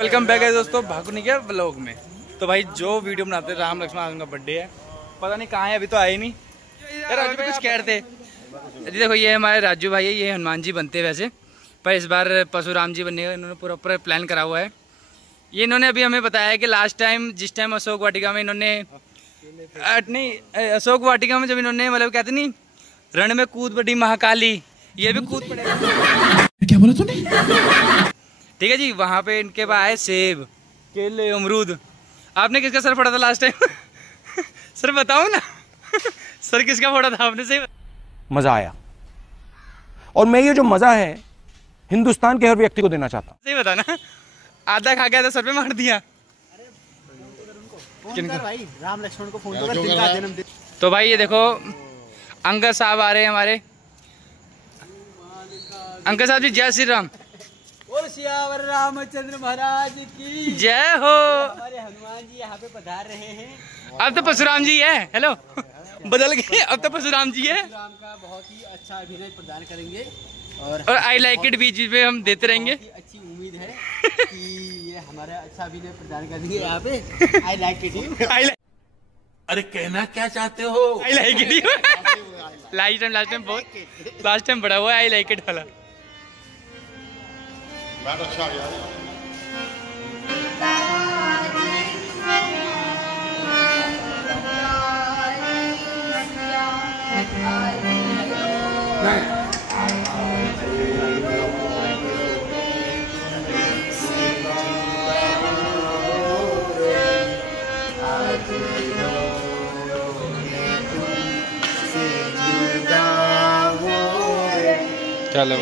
Welcome back है दोस्तों भाकुनी के व्लॉग में। तो भाई जो वीडियो बनाते हैं राम लक्ष्मण का बर्थडे है, पता नहीं कहाँ है, अभी तो आए नहीं यार। राजू कुछ कह रहे थे। देखो ये हमारे राजू भाई है, ये हनुमान जी बनते हैं वैसे, पर इस बार परशुराम जी बनने का इन्होंने प्रॉपर प्लान करा हुआ है। ये इन्होंने अभी हमें बताया कि लास्ट टाइम जिस टाइम अशोक वाटिका में इन्होंने अशोक वाटिका में जब इन्होंने मतलब कहते नहीं रण में कूद पड़ी महाकाली, ये भी कूद पड़ेगा। क्या बोला तूने? ठीक है जी, वहाँ पे इनके पास आए सेब, केले, अमरूद। आपने किसका सर फोड़ा था लास्ट टाइम? सर बताओ ना। सर किसका फोड़ा था आपने? सही मजा आया, और मैं ये जो मजा है हिंदुस्तान के हर व्यक्ति को देना चाहता हूँ। सही बता ना, आधा खा गया था सर पे मार दिया। भाई राम लक्ष्मण को फोन कर। तो भाई ये देखो अंकल साहब आ रहे हैं हमारे। अंकल साहब जी जय श्री राम। और सियावर रामचंद्र महाराज की जय हो। हमारे हनुमान जी यहाँ पे पधार रहे हैं। अब तो परशुराम जी है। हेलो बदल गए, अब तो परशुराम जी है। राम का बहुत ही अच्छा अभिनय प्रदान करेंगे और आई लाइक इट बीच बीच में हम देते रहेंगे। अच्छी उम्मीद है कि ये हमारा अच्छा अभिनय प्रदान करेंगे यहाँ पे। I like it. अरे कहना क्या चाहते हो? I like it. Last time बड़ा हुआ आई लाइक इट वाला। अच्छा चलो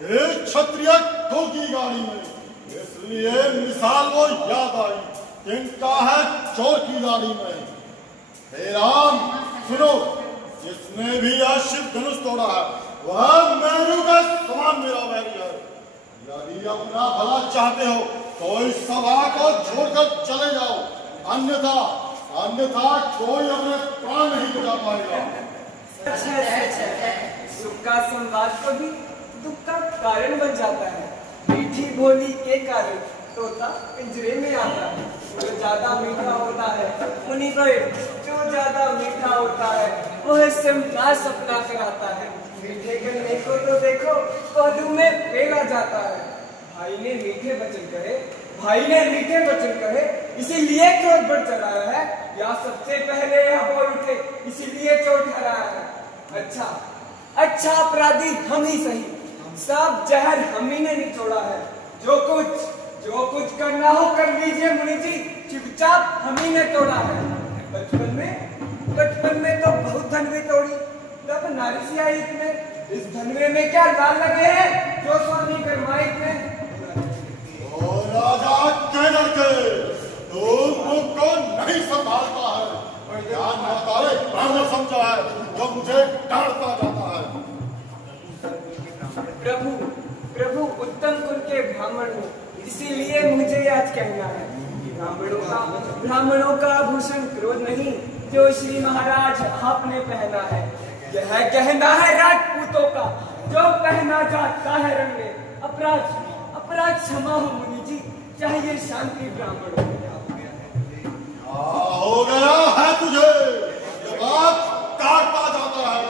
एक क्षत्रिय कुल की गाड़ी में, इसलिए मिसाल वो याद आई जिनका है चोर की गाड़ी में। हे राम सुनो, जिसने भी यह शिव धनुष तोड़ा है वह मेरू का समान मेरा वैरी है। यदि अपना भला चाहते हो तो इस सभा को छोड़कर चले जाओ, अन्यथा कोई अपने प्राण नहीं बचा पाएगा। सुख का संवाद को भी दुख का कारण बन जाता है। मीठी बोली के कारण तोता पिंजरे में आता है। जो ज्यादा मीठा होता है मुनि भाई, जो ज्यादा मीठा होता है वह सिमटा सपना कराता है। मीठे गन्ने को तो देखो पौधों में पेड़ा जाता है। भाई ने मीठे वचन कहे इसीलिए क्रोध बढ़ चढ़ाया है, या सबसे पहले यह बोल उठे इसीलिए चोट हराया है। अच्छा अपराधी हम ही सही, सब जहर हम ही ने निचोड़ा है। जो कुछ करना हो कर लीजिए मुनि जी, चुपचाप हम ही ने तोड़ा है। बचपन में तो बहुत धनवी तोड़ी, तब नारी सी आई में। इस धनवे में क्या दाल लगे हैं जो स्वामी करमाई में। राजा के लड़के तुम मुझको नहीं संभालता है, ज्ञान मातारे ब्राह्मण समझा है जो मुझे डांटता जाता है। प्रभु उत्तम कुल के ब्राह्मण हो, इसीलिए मुझे आज कहना है कि ब्राह्मणों का आभूषण क्रोध नहीं जो श्री महाराज आपने पहना है। यह कहना है राजपूतों का जो पहना जाता है रंग में। अपराध क्षमा हो मुनि जी, चाहिए शांति ब्राह्मणों। हो गया है तुझे, ये बात काटता जाता है।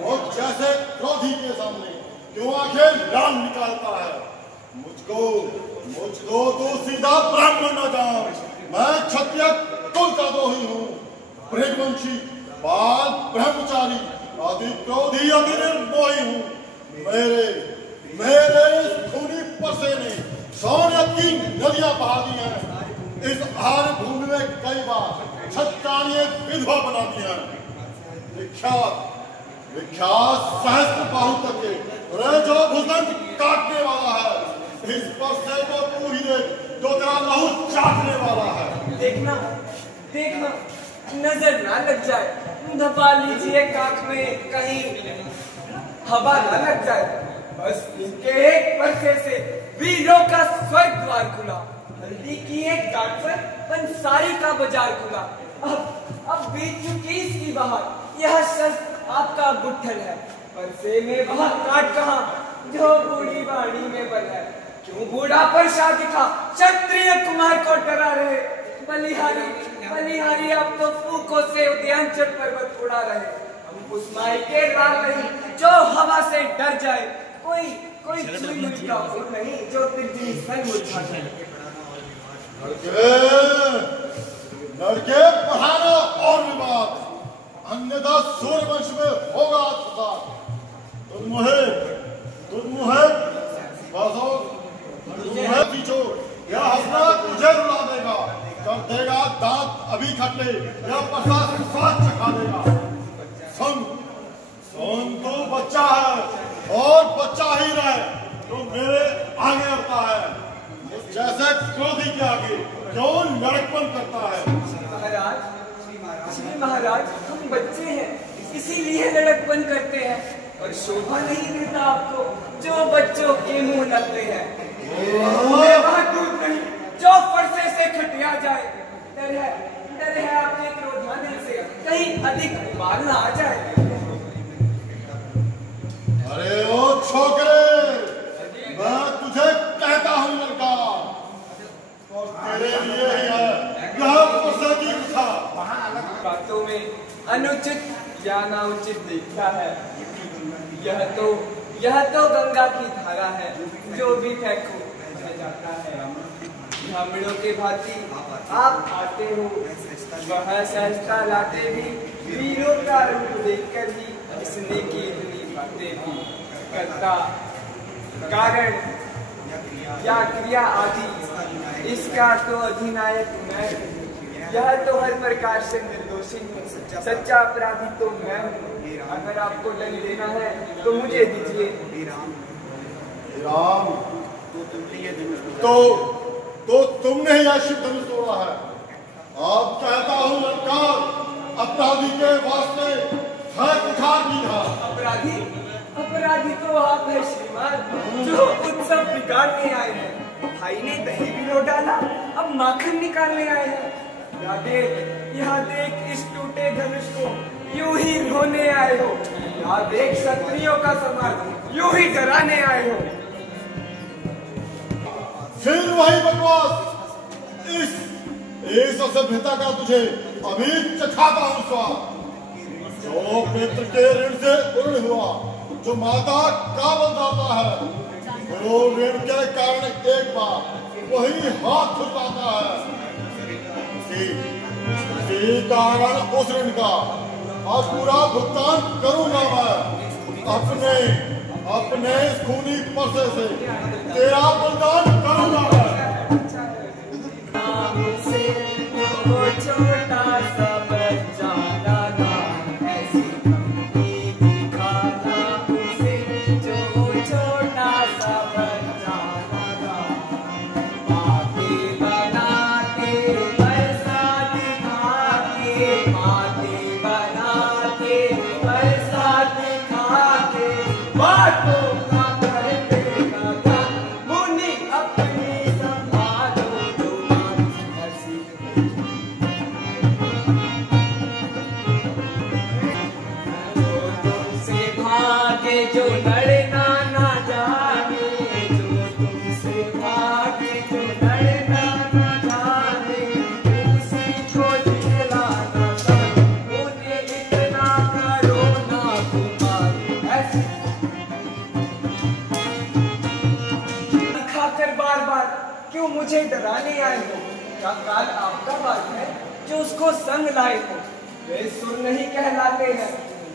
वो जैसे क्रोधी के सामने क्यों आंखें लाल निकालता है। मुझको तो सीधा ब्राह्मण न जान, मैं क्षत्रिय कुल का दोही हूँ, ब्रह्मवंशी बाल ब्रह्मचारी, अति क्रोधी अति निर्मोही हूँ। मेरे इस खूनी पसे ने सोने की नदियां बहा दी हैं। इस आर्य भूमि में कई बार छत्राणियां विधवा बना दी हैं। विख्यात सहस्त्र बाहु तक के जो भुजंग काटने वाला है, इस पसे को तू ही देख जो तेरा लहू चाटने वाला है। देखना नजर ना लग जाए, दबा लीजिए काख में कहीं हवा ना लग जाए। बस इनके एक परसे से वीरों का स्वर्ग द्वार खुला, हल्दी की एक गांठ पर पंसारी का बाजार खुला। अब बीत चुकी इसकी बहार, यह शस्त्र आपका गुट्ठल है। परसे में वह काट कहाँ जो बूढ़ी बाड़ी में बल है। क्यों बूढ़ा पर शाह दिखा क्षत्रिय कुमार को डरा रहे। बलिहारी अब तो फूकों से उदयांचल पर्वत उड़ा रहे। हम उस माई के लाल नहीं जो हवा से डर जाए। कोई चुई का फूल नहीं जो तिरछी सर मुरझा जाए। लड़के पढ़ाना और विवाद, अन्यथा सूर्यवंश में होगा फसाद। तुम पीछो, यह हंसना तुझे रुला देगा, कर देगा दांत अभी खटले, यह प्रसाद स्वाद चखा देगा। सुन तो बच्चा है और बच्चा ही रहे तो मेरे आगे अड़ता है। जैसे क्रोधी के आगे क्यों लड़कपन करता है। श्री महाराज हम बच्चे हैं इसीलिए लड़कपन करते हैं, और शोभा नहीं देता आपको जो बच्चों के मुंह लगते हैं। वह दूध नहीं जो फरसे से खटिया जाए। डर है आपके क्रोधाने से कहीं अधिक बीमार ना आ जाए। अरे ओ छोकरे, मैं तुझे कहता हूँ लड़का, और तेरे लिए ही है यह प्रसादी कथा। बातों में अनुचित या ना उचित दिखता है। यह तो गंगा की धारा है जो भी फेंको बह जाता है। ब्राह्मणों के भांति आप आते हो, वह सहजता लाते भी, वीरों का रूप देखकर ही इसने की इतनी बातें भी करता। कारण या क्रिया आदि इसका तो अधिनायक मैं हूँ। यह तो हर प्रकार से निर्दोषी हूँ, सच्चा अपराधी तो मैं हूँ। अगर आपको दंड देना है तो मुझे दीजिए। हे राम, तो तुमने ही यह शिव धनुष तोड़ा है। अब कहता हूँ ललकार, अपराधी के वास्ते उठा की था। अपराधी तो आप है श्रीमान, जो उत्सव बिगाड़ने आए हैं। भाई ने दही भी लो डाला, अब माखन निकालने आए हैं। यहाँ देख इस टूटे धनुष को, यूं ही रोने आए हो। यहाँ देख क्षत्रियों का समाज, यूं ही डराने आए हो। फिर वही बकवास, इस असभ्यता का तुझे अभी चखाता हूँ स्वाद। जो पितृ के ऋण से उर्ण हुआ, जो माता का बंधाता है, वो ऋण के कारण एक बार वही हाथ छुटाता है। इसी कारण उस ऋण का अब पूरा भुगतान करूंगा मैं। अपने इस खूनी परसे से तेरा बलिदान करूंगा मैं। छोटा सा बच्चा दादा, ऐसी कमी दिखाना उसे, जो छोटा सा बच्चा दादा। बातें बनाते ऐसा दिखा के, बातें बनाते ऐसा दिखा के, बातों का करते दादा। मुनि अपनी संभालो जुबान, ऐसी जो लड़ना ना जाने, जो तुमसे भागे, जो लड़ना ना जाने, उसी को दिखलाना सब, उन्हें इतना करो ना तुम्हारी। ऐसी दिखाकर बार बार क्यों मुझे डराने आए हो? क्या काल आपका बात है जो उसको संग लाए हो? वे सुर नहीं कहलाते हैं,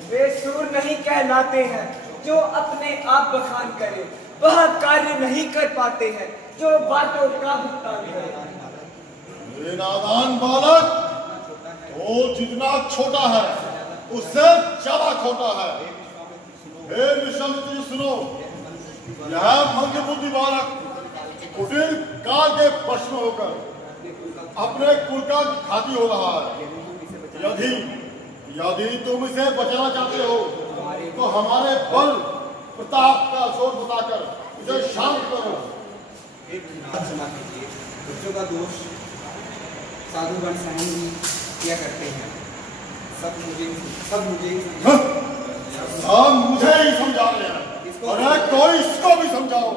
वे सुर नहीं कहलाते हैं जो अपने आप बखान करे, वह कार्य नहीं कर पाते हैं जो बातों का भुगतान करे। ये नादान बालक, वो जितना छोटा है उससे ज्यादा छोटा है। हे विश्वामित्र सुनो, यह मंद बुद्धि बालक कुटिल काल के वश में होकर अपने कुल का घाती हो रहा है। यदि तुम इसे बचाना चाहते हो तो हमारे बल प्रताप का जोर बताकर इसे शांत करो। एक बात सुना कीजिए, बच्चों का दोष साधुगण सहन भी किया करते हैं। सब मुझे ही समझा रहे हैं। अरे कोई इसको भी समझाओ।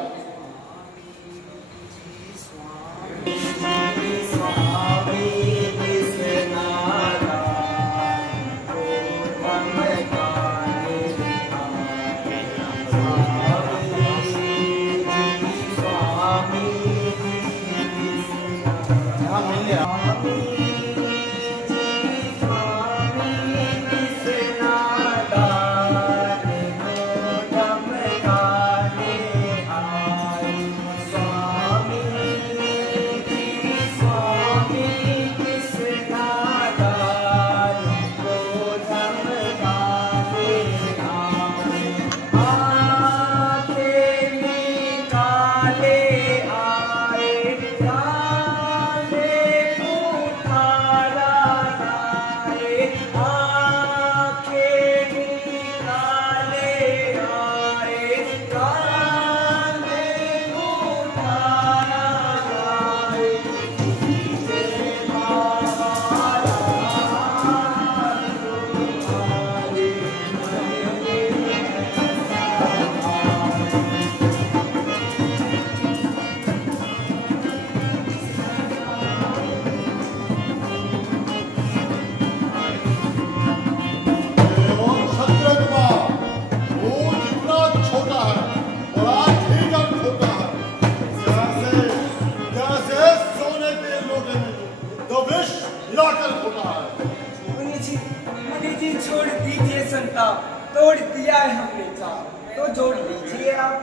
छोड़ दीजिए संताप, तोड़ दिया है हमने चाप, तो जोड़ दीजिए आप।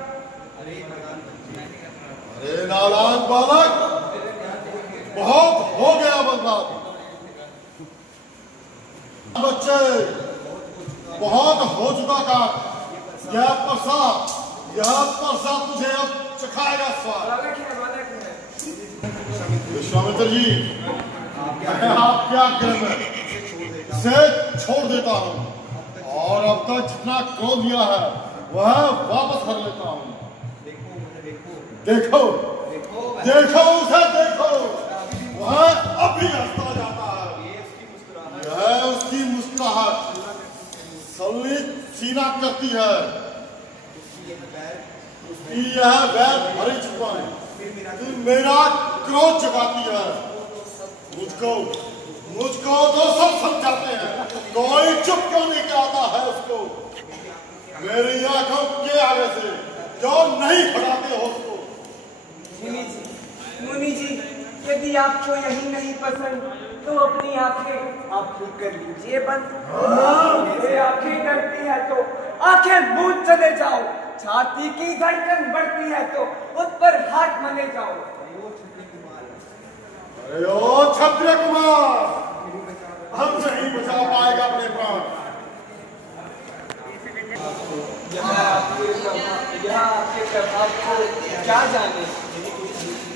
अरे नालायक बालक, बहुत हो गया बर्बाद। बच्चे, बहुत हो चुका काम। यह प्रसाद यह प्रसाद तुझे अब चखाएगा स्वाद। बालक है, बालक है। विश्वामित्र जी, आप क्या करें, मैं इसे छोड़ देता हूँ और अब तक जितना क्रोध लिया है वह वापस कर लेता हूँ। देखो देखो उसे देखो, वह अभी हंसता जाता है। यह उसकी मुस्कुराहट सल्ली सीना करती है। उसकी यह वैर भरी छुपाई फिर मेरा क्रोध जगाती है। मुझको तो सब समझाते हैं, कोई चुप क्यों नहीं कराता है उसको। मेरी आंखों के आगे से जो नहीं खड़ाते हो उसको। मुनि जी, यदि आपको यही नहीं पसंद तो अपनी आंखें आप खुद कर लीजिए बंद। मेरे आंखें डरती है तो आंखें बूझ चले जाओ, छाती की धड़कन बढ़ती है तो उस पर हाथ मले जाओ। अरे ओ क्षत्रिय कुमार, हम नहीं बचा पाएगा अपने प्राण। यह आपके प्रभाव को क्या जाने,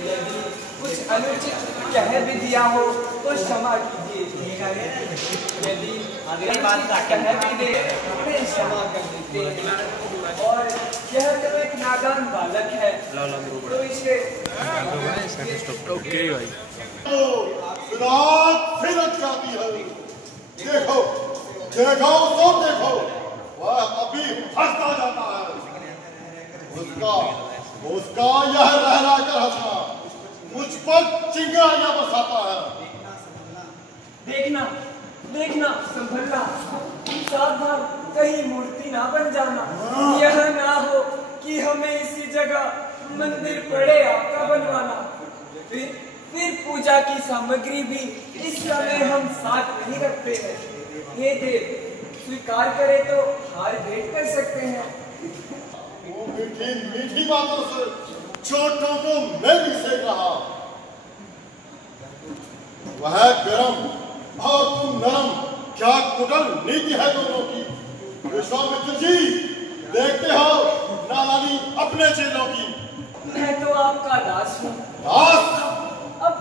यदि कुछ अनुचित कह भी दिया हो तो क्षमा कीजिए। यदि कह भी दे तो क्षमा कर देते हैं। और यह तो एक नादान बालक है तो इसे ओके भाई। रात फिर जाती है। देखो देखो तो देखो, वह अभी हंसता जाता है। उसका यह रहना कर हंसना मुझ पर चिंगारियां बरसाता है। देखना देखना संभलना, सावधान कहीं मूर्ति ना बन जाना। यह ना हो कि हमें इसी जगह मंदिर पड़े आपका बनवाना। फिर पूजा की सामग्री भी इस समय हम साथ नहीं रखते हैं। ये देव स्वीकार करे तो हार भेंट कर सकते हैं। वो मीठी मीठी बातों से चोटों को मैं भी सेक रहा। वह गरम और तुम नरम, क्या कुटल नीति है दोनों की। विश्वामित्र जी, देखते हो नालानी अपने चेलों की। मैं तो आपका दास हूँ। दास? अब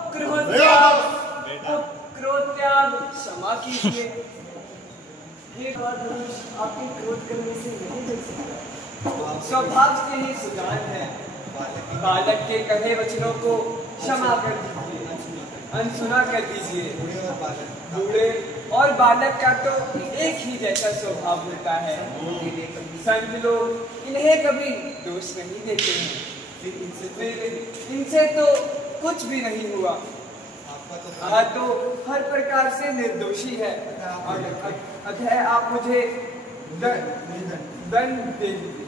क्रोध त्याग क्षमा कीजिए। ये धनुष आपके क्रोध करने से नहीं जल सकता। स्वभाव से ही सुजान है। बालक के कहे वचनों को क्षमा कर दीजिए, अनसुना कर दीजिए। बूढ़े और बालक का तो एक ही जैसा स्वभाव होता है। संत लोग इन्हें कभी दोष नहीं देते हैं। इनसे तो कुछ भी नहीं हुआ। तो हर प्रकार से निर्दोषी है। अतः आप मुझे दंड दे दीजिए।